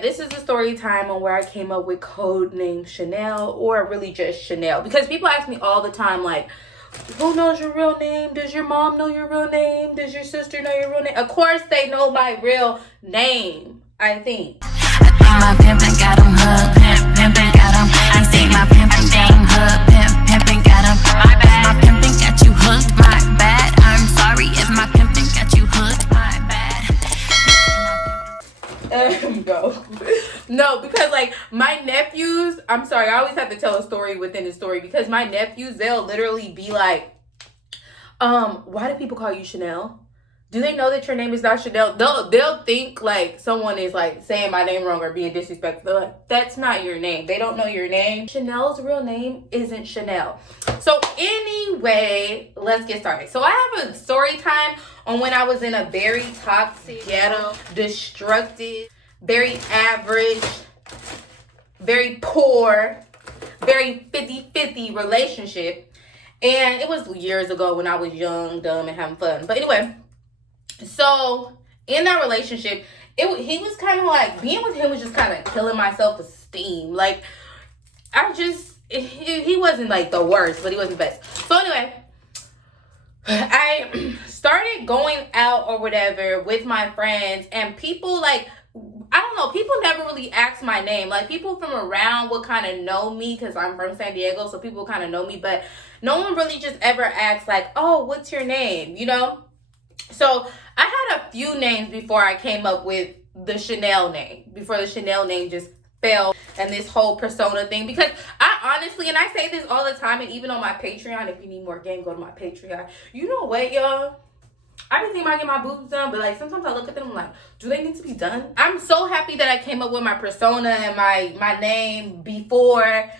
This is a story time on where I came up with Codenamechanel, or really just Chanel, because people ask me all the time, like, who knows your real name? Does your mom know your real name? Does your sister know your real name? Of course they know my real name, I think. My pimpin' got him hooked, pimpin' got him. I say my pimpin' got him hooked, pimpin' got him. My bad, my pimpin' got you hooked, my bad. I'm sorry if my pimpin' got you hooked, my bad. Go. No, because like my nephews, I'm sorry, I always have to tell a story within a story, because my nephews, they'll literally be like, why do people call you Chanel? Do they know that your name is not Chanel? They'll think like someone is like saying my name wrong or being disrespectful. They're like, that's not your name. They don't know your name. Chanel's real name isn't Chanel. So anyway, let's get started. So I have a story time on when I was in a very toxic, ghetto, destructive, very average, very poor, very 50-50 relationship. And it was years ago when I was young, dumb, and having fun. But anyway, so in that relationship, he was kind of like, being with him was just kind of killing my self-esteem. Like, he wasn't like the worst, but he wasn't the best. So anyway, I started going out or whatever with my friends, and people like, I don't know, people never really ask my name. Like, people from around would kind of know me because I'm from San Diego, so people kind of know me, but no one really just ever asks like, oh, what's your name, you know? So I had a few names before I came up with the Chanel name, before the Chanel name just fell and this whole persona thing. Because I honestly, and I say this all the time, and even on my Patreon, if you need more game, go to my Patreon. You know what, y'all? I've been thinking about getting my boobs done, but like sometimes I look at them, I'm like, do they need to be done? I'm so happy that I came up with my persona and my name before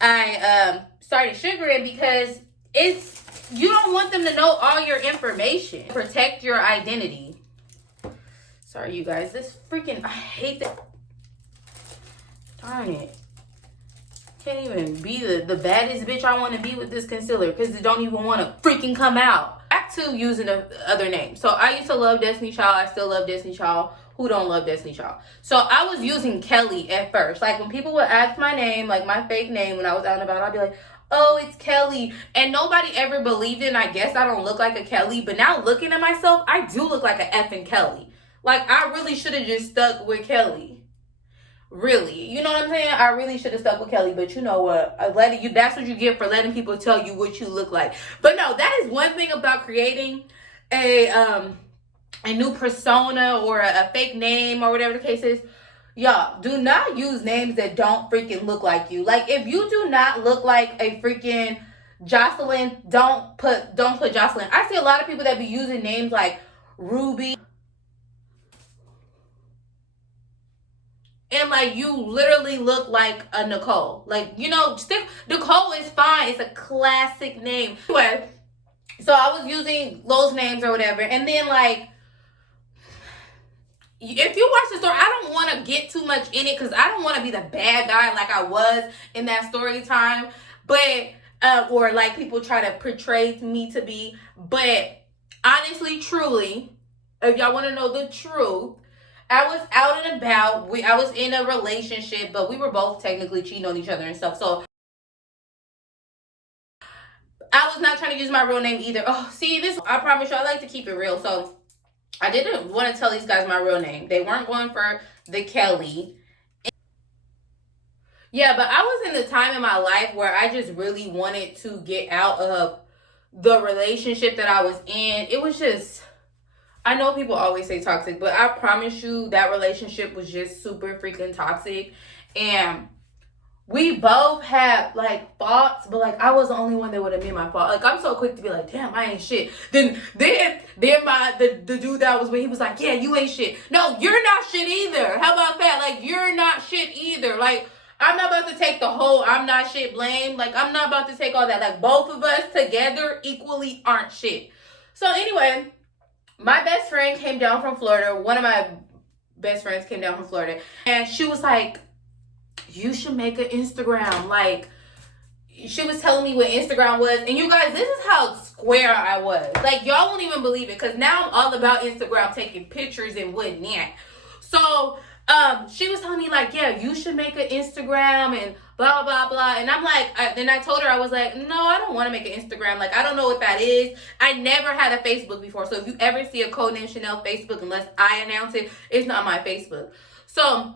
I started sugaring, because you don't want them to know all your information. Protect your identity. Sorry, you guys. This freaking, I hate that. Darn it. Can't even be the baddest bitch I want to be with this concealer, because it don't even want to freaking come out. Back to using other names. So I used to love Destiny Child. I still love Destiny Child. Who don't love Destiny Child? So I was using Kelly at first. Like, when people would ask my name, like my fake name, when I was out and about, I'd be like, oh, it's Kelly. And nobody ever believed it, and I guess I don't look like a Kelly. But now looking at myself, I do look like a effing Kelly. Like, I really should have just stuck with Kelly. Really. You know what I'm saying? I really should have stuck with Kelly. But you know what? That's what you get for letting people tell you what you look like. But no, that is one thing about creating a new persona or a fake name or whatever the case is. Y'all, do not use names that don't freaking look like you. Like, if you do not look like a freaking Jocelyn, don't put Jocelyn. I see a lot of people that be using names like Ruby. And like, you literally look like a Nicole. Like, you know, Nicole is fine. It's a classic name. Anyway, so I was using those names or whatever. And then like, if you watch the story, I don't want to get too much in it, because I don't want to be the bad guy like I was in that story time. But, or like people try to portray me to be. But honestly, truly, if y'all want to know the truth, I was out and about. I was in a relationship, but we were both technically cheating on each other and stuff. So I was not trying to use my real name either. Oh, see, I promise you, I like to keep it real. So I didn't want to tell these guys my real name. They weren't going for the Kelly. Yeah, but I was in the time in my life where I just really wanted to get out of the relationship that I was in. It was just, I know people always say toxic, but I promise you that relationship was just super freaking toxic. And we both had like faults, but like I was the only one that would admit my fault. Like, I'm so quick to be like, damn, I ain't shit. Then the dude that was with, he was like, yeah, you ain't shit. No, you're not shit either. How about that? Like, you're not shit either. Like, I'm not about to take the whole I'm not shit blame. Like, I'm not about to take all that. Like, both of us together equally aren't shit. So anyway, my best friend came down from Florida. One of my best friends came down from Florida. And she was like, you should make an Instagram. Like, she was telling me what Instagram was. And you guys, this is how square I was. Like, y'all won't even believe it. Because now I'm all about Instagram, taking pictures and whatnot. So she was telling me like, yeah, you should make an Instagram and blah blah blah. And I'm like, then I told her, I was like, no, I don't want to make an Instagram. Like, I don't know what that is. I never had a Facebook before, so if you ever see a Codenamechanel Facebook, unless I announce it, it's not my Facebook. So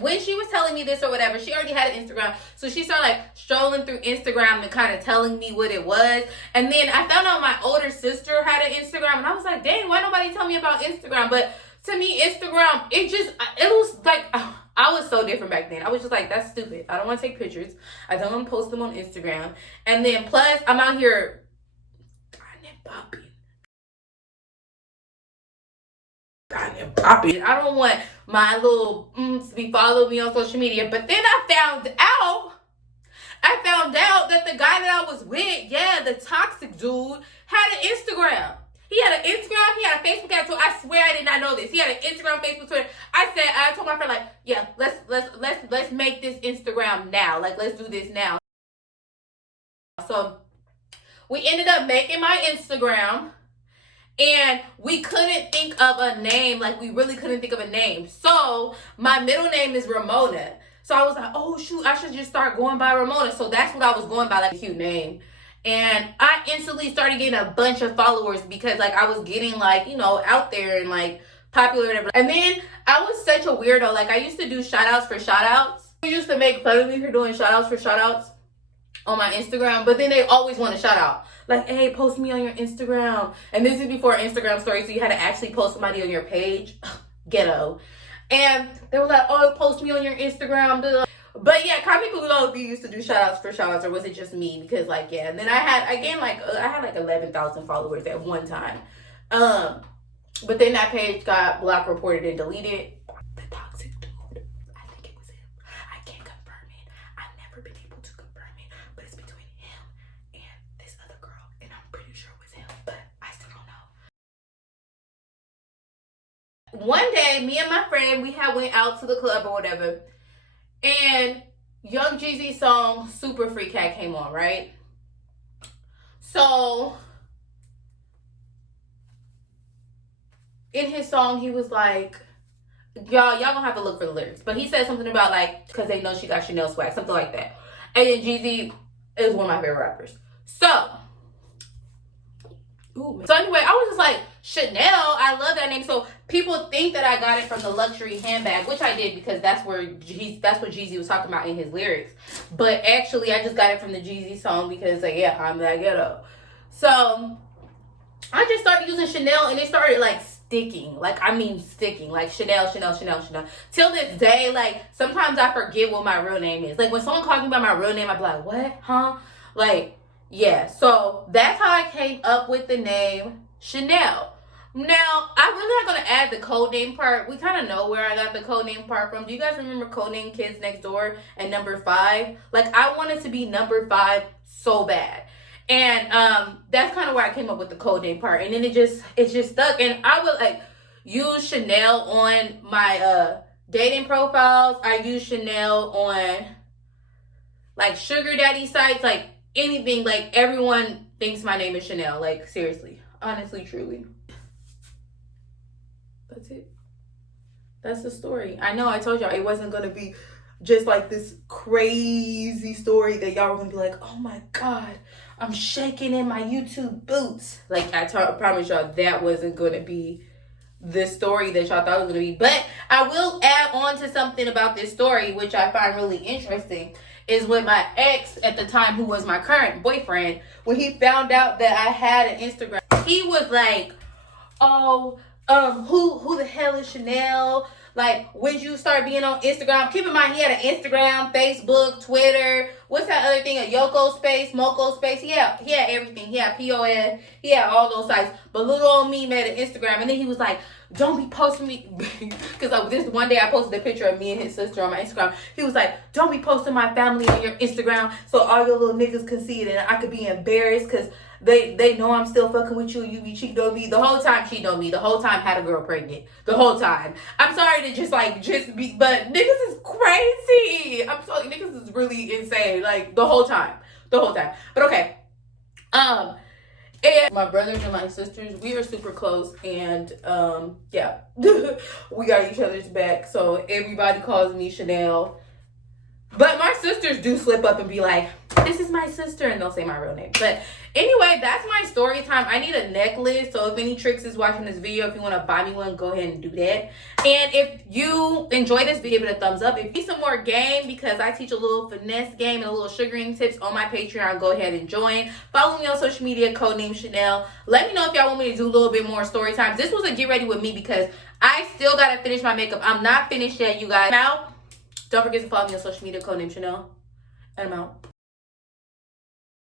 when she was telling me this or whatever, she already had an Instagram. So she started like strolling through Instagram and kind of telling me what it was. And then I found out my older sister had an Instagram, and I was like, dang, why nobody tell me about Instagram? But to me, Instagram, it was like, I was so different back then. I was just like, that's stupid. I don't want to take pictures. I don't want to post them on Instagram. And then plus, I'm out here popping. I don't want my little to be following me on social media. But then I found out that the guy that I was with, the toxic dude, had an Instagram. He had an Instagram, he had a Facebook account. I swear I did not know this. He had an Instagram, Facebook, Twitter. I told my friend, like, yeah, let's make this Instagram now. Like, let's do this now. So we ended up making my Instagram. And we couldn't think of a name. Like, we really couldn't think of a name. So my middle name is Ramona. So I was like, oh shoot, I should just start going by Ramona. So that's what I was going by, like a cute name. And I instantly started getting a bunch of followers because like I was getting like, you know, out there and like popular and everything. And then I was such a weirdo. Like, I used to do shout outs for shout outs. We used to make fun of me for doing shout outs for shout outs on my Instagram, but then they always want a shout out. Like, hey, post me on your Instagram. And this is before Instagram stories, so you had to actually post somebody on your page. Ghetto. And they were like, oh, post me on your Instagram. But yeah, kind of people who used to do shout outs for shout outs, or was it just me? Because like, yeah. And then I had like 11,000 followers at one time. But then that page got block reported and deleted. The toxic dude, I think it was him. I can't confirm it. I've never been able to confirm it, but it's between him and this other girl, and I'm pretty sure it was him, but I still don't know. One day, me and my friend, we had went out to the club or whatever, and Young Jeezy's song Super Free Cat came on, right? So in his song, he was like, y'all gonna have to look for the lyrics, but he said something about like, because they know she got Chanel swag, something like that. And then Jeezy is one of my favorite rappers. So anyway, I was just like, Chanel, I love that name. So people think that I got it from the luxury handbag, which I did, because that's what Jeezy was talking about in his lyrics. But actually, I just got it from the Jeezy song because, like, yeah, I'm that ghetto. So I just started using Chanel, and it started like sticking. Like, I mean sticking. Like Chanel. Till this day, like, sometimes I forget what my real name is. Like, when someone calls me by my real name, I be like, what? Huh? Like, yeah. So that's how I came up with the name Chanel. Now, I'm really not going to add the code name part. We kind of know where I got the code name part from. Do you guys remember Codename Kids Next Door and number 5? Like, I wanted to be number 5 so bad. And that's kind of where I came up with the code name part. And then it just stuck. And I would like use Chanel on my dating profiles. I use Chanel on like sugar daddy sites, like anything. Like, everyone thinks my name is Chanel. Like, seriously, honestly, truly. That's it. That's the story. I know I told y'all it wasn't going to be just like this crazy story that y'all were going to be like, oh my God, I'm shaking in my YouTube boots. Like, I promise y'all that wasn't going to be the story that y'all thought it was going to be. But I will add on to something about this story, which I find really interesting, is with my ex at the time, who was my current boyfriend. When he found out that I had an Instagram, he was like, oh, who the hell is Chanel? Like, when you start being on Instagram, keep in mind he had an Instagram, Facebook, Twitter. What's that other thing? A Yoko space, Moko space. He had everything. He had PON. He had all those sites. But little old me made an Instagram, and then he was like, don't be posting me, because this one day I posted a picture of me and his sister on my Instagram. He was like, don't be posting my family on your Instagram so all your little niggas can see it, and I could be embarrassed because they know I'm still fucking with you. You be cheating on me. The whole time cheating on me. The whole time had a girl pregnant. The whole time. I'm sorry to just be, but niggas is crazy. I'm sorry, niggas is really insane. Like, the whole time. But okay. And my brothers and my sisters, we are super close, and yeah, we got each other's back. So everybody calls me Chanel. But my sisters do slip up and be like, this is my sister, and they'll say my real name. But anyway, that's my story time. I need a necklace, so if any tricks is watching this video, if you want to buy me one, go ahead and do that. And if you enjoy this video, give it a thumbs up. If you need some more game, because I teach a little finesse game and a little sugaring tips on my Patreon, go ahead and join. Follow me on social media, Codenamechanel. Let me know if y'all want me to do a little bit more story times. This was a get ready with me because I still got to finish my makeup. I'm not finished yet, you guys. I'm out. Don't forget to follow me on social media, Codenamechanel. And I'm out.